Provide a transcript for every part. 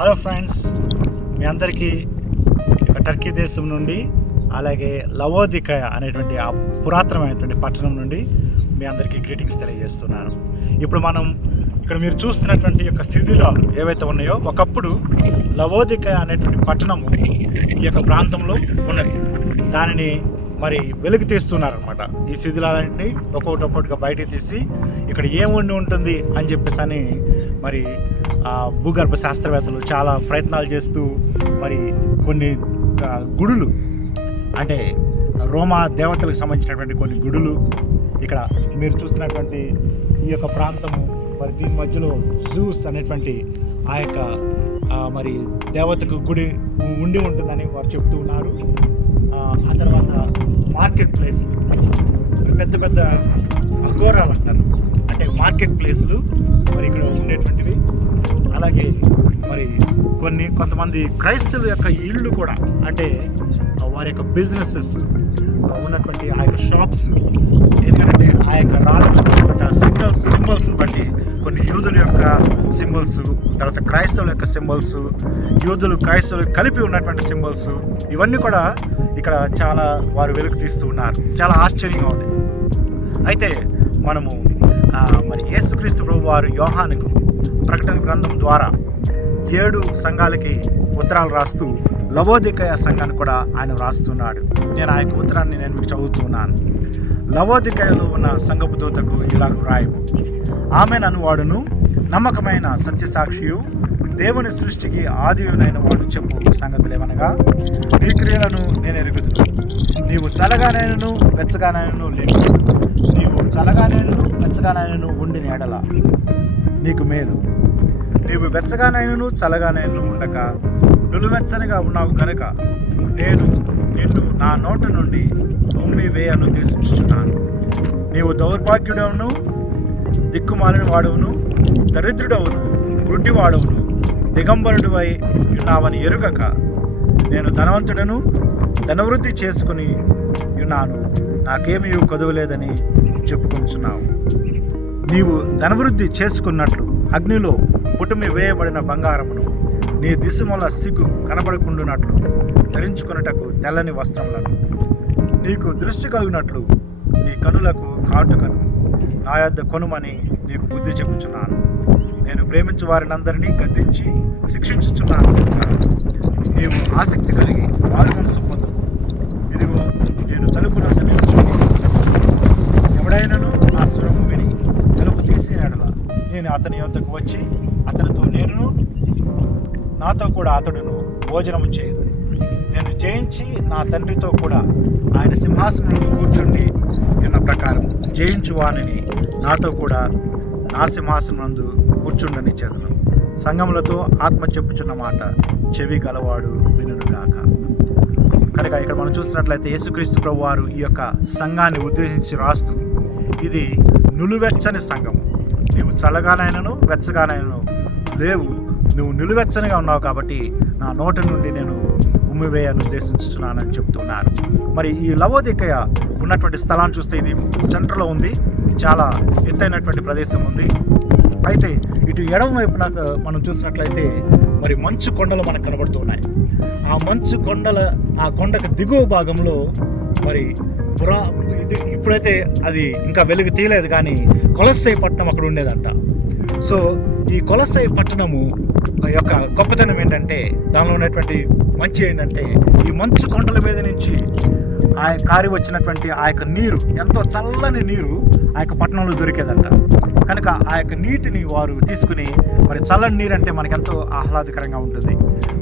Hello friends మీ అందరికీ ఇక Turkey దేశం నుండి అలాగే లవోదికయ అనేటువంటి ఆ పురాతనమైనటువంటి పట్టణం నుండి మీ అందరికీ గ్రీటింగ్స్ తెలియజేస్తున్నాను. ఇప్పుడు మనం ఇక్కడ మీరు చూస్తున్నటువంటి యొక్క శిథిలాలు ఏవైతే ఉన్నాయో ఒకప్పుడు లవోదికయ అనేటువంటి పట్టణము ఈ యొక్క ప్రాంతంలో ఉన్నది. దానిని మరి వెలుగు తీస్తున్నారనమాట ఈ శిథిలాలన్నింటినీ ఒక్కొక్కటి ఒక్కొక్కటిగా బయటికి తీసి ఇక్కడ ఏం ఉంటుంది అని చెప్పేసి అని మరి భూగర్భ శాస్త్రవేత్తలు చాలా ప్రయత్నాలు చేస్తూ మరి కొన్ని గుడులు అంటే రోమా దేవతలకు సంబంధించినటువంటి కొన్ని గుడులు ఇక్కడ మీరు చూస్తున్నటువంటి ఈ యొక్క ప్రాంతము మరి దీని మధ్యలో జూస్ అనేటువంటి ఆ యొక్క మరి దేవతకు గుడి ఉండి ఉంటుందని వారు చెప్తూ ఉన్నారు. ఆ, ఆ తర్వాత మార్కెట్ ప్లేస్ పెద్ద పెద్ద అఘోరాలు అంటారు. అంటే మార్కెట్ ప్లేస్లు మరి ఇక్కడ ఉండేటువంటివి. అలాగే మరి కొన్ని కొంతమంది క్రైస్తవుల యొక్క ఇళ్ళు కూడా అంటే వారి యొక్క బిజినెసెస్ ఉన్నటువంటి ఆ యొక్క షాప్స్. ఎందుకంటే ఆ యొక్క రాళ్ళ సింబల్స్ బట్టి కొన్ని యూదుల యొక్క సింబల్స్ తర్వాత క్రైస్తవుల యొక్క సింబల్స్ యూదులు క్రైస్తవులు కలిపి ఉన్నటువంటి సింబల్స్ ఇవన్నీ కూడా ఇక్కడ చాలా వారు వెలుగు తీస్తూ ఉన్నారు. చాలా ఆశ్చర్యంగా ఉంది. అయితే మనము మరి యేసుక్రీస్తు ప్రభు వారు యోహానుకు ప్రకటన గ్రంథం ద్వారా ఏడు సంఘాలకి ఉత్తరాలు రాస్తూ లవోదికయ సంఘాన్ని కూడా ఆయన వ్రాస్తున్నాడు. నేను ఆ యొక్క ఉత్తరాన్ని నేను మీకు చదువుతున్నాను. లవోదికయలో ఉన్న సంఘపు దూతకు ఇలా వ్రాయము. ఆమె వాడును నమ్మకమైన సత్యసాక్షియు దేవుని సృష్టికి ఆదియునైన వాడు చెప్పు సంగతులు ఏమనగా నీ క్రియలను నేను ఎరుగుదును. నీవు చల్లగానైనను వెచ్చగానైనను లేవు నీవు చల్లగానైనను వెచ్చగానైనను ఉండిన ఎడల నీకు మేలు. నీవు వెచ్చగానైనను చల్లగానైనను ఉండక నులువెచ్చనిగా ఉన్నావు గనుక నేను నిన్ను నా నోట నుండి ఉమ్మి వేయను తీసుకుంటున్నాను నీవు దౌర్భాగ్యుడవును దిక్కుమాలిన వాడవును దరిద్రుడవును గుడ్డివాడవును దిగంబరుడివై ఉన్నావని ఎరుగక నేను ధనవంతుడను ధనవృద్ధి చేసుకుని ఉన్నాను. నాకేమీ కదువలేదని చెప్పుకుంటున్నావు నీవు ధనవృద్ధి చేసుకున్నట్లు అగ్నిలో పుటమి వేయబడిన బంగారమును నీ దిశమల సిగ్గు కనబడకుండునట్లు ధరించుకున్నటకు తెల్లని వస్త్రములను. నీకు దృష్టి కలిగినట్లు నీ కనులకు కాటుకను నా యొద్ద కొనుమని నీకు బుద్ధి చెప్పుచున్నాను. నేను ప్రేమించు వారినందరినీ గద్దించి శిక్షించుచున్నాను. నీవు ఆసక్తి కలిగి వారి మనసు పొందు ఇదిగో నేను తలుపునంత ఎవడైనను నా స్వరము విని ఎడల నేను అతని యొద్దకు వచ్చి అతనితో నేను నాతో కూడా అతడును భోజనం చేయదు నేను జయించి నా తండ్రితో కూడా ఆయన సింహాసనంలో కూర్చుండి ఉన్న ప్రకారం జయించు వానిని నాతో కూడా నా సింహాసనం నందు కూర్చుండని చేతను సంఘములతో ఆత్మ చెప్పుచున్న మాట చెవి గలవాడు వినుగాక కనుక ఇక్కడ మనం చూసినట్లయితే యేసుక్రీస్తు ప్రభు వారు ఈ యొక్క సంఘాన్ని ఉద్దేశించి రాస్తూ ఇది నులువెచ్చని సంఘం నీవు చల్లగానైనను వెచ్చగానైనను. లేవు నువ్వు నిలువెచ్చనిగా ఉన్నావు కాబట్టి నా నోటి నుండి నేను ఉమ్మివేయను ఉద్దేశించున్నానని చెప్తున్నారు. మరి ఈ లవోదికయ ఉన్నటువంటి స్థలాన్ని చూస్తే ఇది సెంటర్లో ఉంది. చాలా ఎత్తైనటువంటి ప్రదేశం ఉంది. అయితే ఇటు ఎడమ వైపున మనం చూసినట్లయితే మరి మంచు కొండలు మనకు కనబడుతున్నాయి. ఆ మంచు కొండల ఆ కొండకు దిగువ భాగంలో మరి పురా ఇది ఇప్పుడైతే అది ఇంకా వెలుగు తీయలేదు కానీ కొలసై పట్టణం అక్కడ ఉండేదంట. సో ఈ కొలసై పట్టణము యొక్క గొప్పతనం ఏంటంటే దానిలో ఉన్నటువంటి మంచి ఏంటంటే ఈ మంచు కొండల మీద నుంచి ఆ కారి వచ్చినటువంటి ఆ యొక్క నీరు ఎంతో చల్లని నీరు ఆ యొక్క పట్టణంలో దొరికేదంట. కనుక ఆ యొక్క నీటిని వారు తీసుకుని మరి చల్లని నీరు అంటే మనకు ఎంతో ఆహ్లాదకరంగా ఉంటుంది.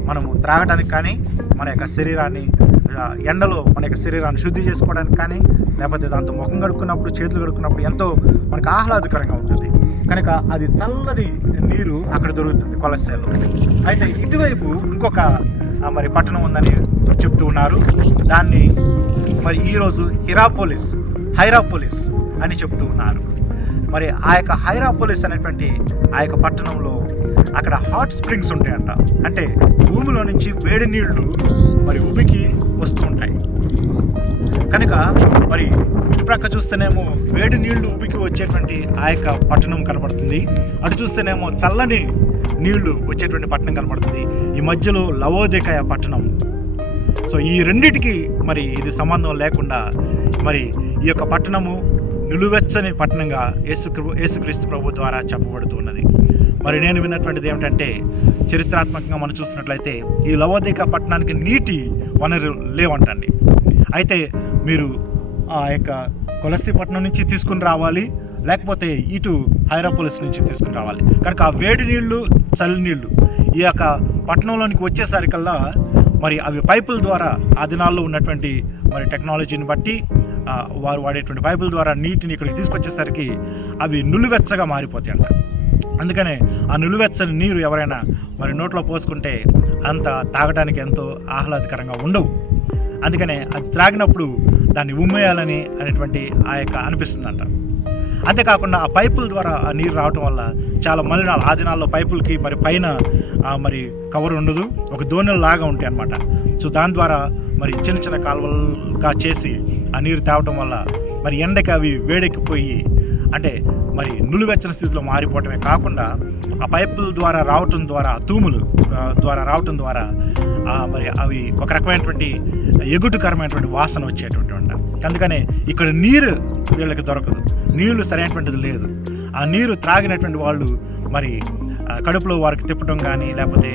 మనము త్రాగడానికి కానీ మన యొక్క శరీరాన్ని ఎండలో మన యొక్క శరీరాన్ని శుద్ధి చేసుకోవడానికి కానీ లేకపోతే దాంతో ముఖం కడుక్కున్నప్పుడు చేతులు కడుక్కున్నప్పుడు ఎంతో మనకు ఆహ్లాదకరంగా ఉంటుంది. కనుక అది చల్లని నీరు అక్కడ దొరుకుతుంది కొలస్సేలో. అయితే ఇటువైపు ఇంకొక మరి పట్టణం ఉందని చెప్తూ ఉన్నారు. దాన్ని మరి ఈరోజు హిరాపోలిస్ హైరాపోలిస్ అని చెప్తూ ఉన్నారు. మరి ఆ యొక్క హైరాపోలిస్ అనేటువంటి ఆ యొక్క పట్టణంలో అక్కడ హాట్ స్ప్రింగ్స్ ఉంటాయంట. అంటే భూమిలో నుంచి వేడి నీళ్ళు మరి ఉబికి వస్తూ ఉంటాయి. కనుక మరి ఇటుప్రక్క చూస్తేనేమో వేడి నీళ్ళు ఉబికి వచ్చేటువంటి ఆ యొక్క పట్టణం కనబడుతుంది. అటు చూస్తేనేమో చల్లని నీళ్ళు వచ్చేటువంటి పట్టణం కనబడుతుంది. ఈ మధ్యలో లవోదేకాయ పట్టణం సో ఈ రెండిటికి మరి ఇది సంబంధం లేకుండా మరి ఈ యొక్క పట్టణము నిలువెచ్చని పట్టణంగా యేసు యేసుక్రీస్తు ప్రభు ద్వారా చెప్పబడుతూ ఉన్నది. మరి నేను విన్నటువంటిది ఏమిటంటే చరిత్రాత్మకంగా మనం చూసినట్లయితే ఈ లవోదిక పట్టణానికి నీటి వనరు లేవంటండి. అయితే మీరు ఆ యొక్క కొలసిపట్నం నుంచి తీసుకుని రావాలి లేకపోతే ఇటు హైరాపోలిస్ నుంచి తీసుకుని రావాలి. కనుక ఆ వేడి నీళ్ళు చలి నీళ్ళు ఈ యొక్క పట్టణంలోనికి వచ్చేసరికల్లా మరి అవి పైపుల ద్వారా ఆ దినాల్లో ఉన్నటువంటి మరి టెక్నాలజీని బట్టి వారు వాడేటువంటి పైపుల ద్వారా నీటిని ఇక్కడికి తీసుకొచ్చేసరికి అవి నులివెచ్చగా అంట అందుకనే ఆ నులివెచ్చని నీరు ఎవరైనా మరి నోట్లో పోసుకుంటే అంత తాగడానికి ఎంతో ఆహ్లాదకరంగా ఉండవు. అందుకనే అది త్రాగినప్పుడు దాన్ని ఉమ్మేయాలని అనేటువంటి ఆ యొక్క అనిపిస్తుందంట. అంతేకాకుండా ఆ పైపుల ద్వారా ఆ నీరు రావటం వల్ల చాలా మలినాలు ఆ దినాల్లో పైపులకి మరి పైన మరి కవర్ ఉండదు ఒక దోణెలు లాగా ఉంటాయి అన్నమాట. సో దాని ద్వారా మరి చిన్న చిన్న కాలువలుగా చేసి ఆ నీరు తేవటం వల్ల మరి ఎండకి అవి వేడెక్కిపోయి అంటే మరి నులివెచ్చని స్థితిలో మారిపోవటమే కాకుండా ఆ పైపుల ద్వారా రావటం ద్వారా తూములు ద్వారా రావటం ద్వారా మరి అవి ఒక రకమైనటువంటి ఎగుటుకరమైనటువంటి వాసన వచ్చేటువంటి అందుకనే ఇక్కడ నీరు వీళ్ళకి దొరకదు. నీళ్ళు సరైనటువంటిది లేదు. ఆ నీరు త్రాగినటువంటి వాళ్ళు మరి ఆ, కడుపులో వారికి తిప్పడం కానీ లేకపోతే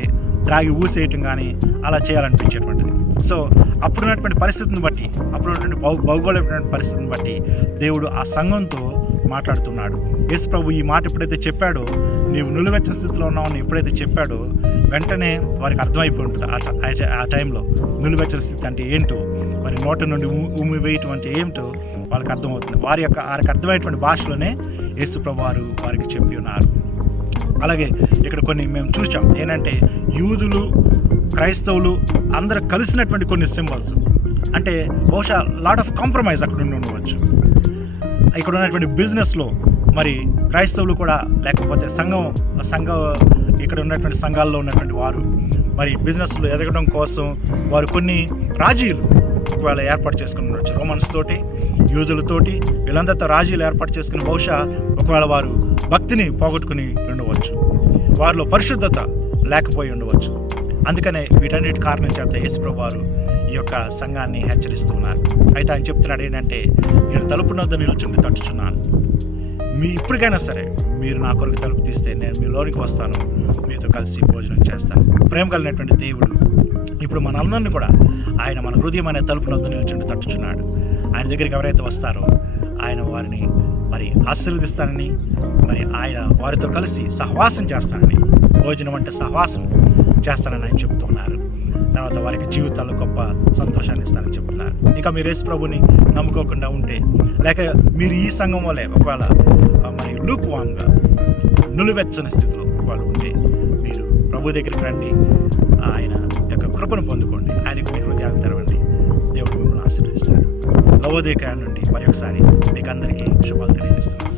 త్రాగి ఊసేయటం కానీ అలా చేయాలనిపించేటువంటిది. సో అప్పుడున్నటువంటి పరిస్థితిని బట్టి అప్పుడున్నటువంటి భౌ భౌగోళికమైనటువంటి పరిస్థితిని బట్టి దేవుడు ఆ సంఘంతో మాట్లాడుతున్నాడు. యేసు ప్రభు ఈ మాట ఎప్పుడైతే చెప్పాడో నీవు నులివెచ్చని స్థితిలో ఉన్నావు ఎప్పుడైతే చెప్పాడో వెంటనే వారికి అర్థమైపోయి ఉంటుంది ఆ ఆ టైంలో. నులివెచ్చని స్థితి అంటే ఏంటో మరి నోట నుండి ఉమ్మి వేయటం అంటే ఏమిటో వాళ్ళకి అర్థమవుతుంది వారి యొక్క వారికి అర్థమైనటువంటి భాషలోనే యేసుప్రభు వారు వారికి చెప్పి ఉన్నారు. అలాగే ఇక్కడ కొన్ని మేము చూసాం ఏంటంటే యూదులు క్రైస్తవులు అందరూ కలిసినటువంటి కొన్ని సింబల్స్. అంటే బహుశా లాట్ ఆఫ్ కాంప్రమైజ్ అక్కడ ఉండి ఉండవచ్చు. ఇక్కడ ఉన్నటువంటి బిజినెస్లో మరి క్రైస్తవులు కూడా లేకపోతే సంఘం సంఘ ఇక్కడ ఉన్నటువంటి సంఘాల్లో ఉన్నటువంటి వారు మరి బిజినెస్లో ఎదగడం కోసం వారు కొన్ని రాజీలు ఒకవేళ ఏర్పాటు చేసుకుని ఉండొచ్చు. రోమన్స్ తోటి యూదులతోటి వీళ్ళందరితో రాజీలు ఏర్పాటు చేసుకుని బహుశా ఒకవేళ వారు భక్తిని పోగొట్టుకుని ఉండవచ్చు. వారిలో పరిశుద్ధత లేకపోయి ఉండవచ్చు. అందుకనే వీటన్నిటి కారణం చేత యేసుప్రభు వారు ఈ యొక్క సంఘాన్ని హెచ్చరిస్తున్నారు. అయితే ఆయన చెప్తున్నాడు ఏంటంటే నేను తలుపు నొద్ద నిలుచుండి తట్టుచున్నాను. మీ ఇప్పటికైనా సరే మీరు నా కొరకు తలుపు తీస్తే నేను మీ లోనికి వస్తాను. మీతో కలిసి భోజనం చేస్తాను. ప్రేమ కలిగినటువంటి దేవుడు ఇప్పుడు మన అందరిని కూడా ఆయన మన హృదయం అనే తలుపు నొద్ద నిల్చుండి తట్టుచున్నాడు. ఆయన దగ్గరికి ఎవరైతే వస్తారో ఆయన వారిని మరి ఆశీర్వదిస్తానని మరి ఆయన వారితో కలిసి సహవాసం చేస్తానని భోజనం అంటే సహవాసం చేస్తానని ఆయన చెప్తున్నారు. తర్వాత వారికి జీవితాల్లో గొప్ప సంతోషాన్ని ఇస్తానని చెప్తున్నారు. ఇంకా మీరు యేసు ప్రభుని నమ్ముకోకుండా ఉంటే లేక మీరు ఈ సంఘం వల్లే ఒకవేళ మరి లూక్ వామ్గా నులివెచ్చని స్థితిలో ఒకవేళ ఉంటే మీరు ప్రభు దగ్గరికి రండి. ఆయన యొక్క కృపను పొందుకోండి. ఆయనకు మీ హృదయాలు తెరవండి. ఆశీర్వదిస్తాడు లవోదయకాయ నుండి మరొకసారి మీకు అందరికీ శుభాలు తెలియజేస్తున్నాను.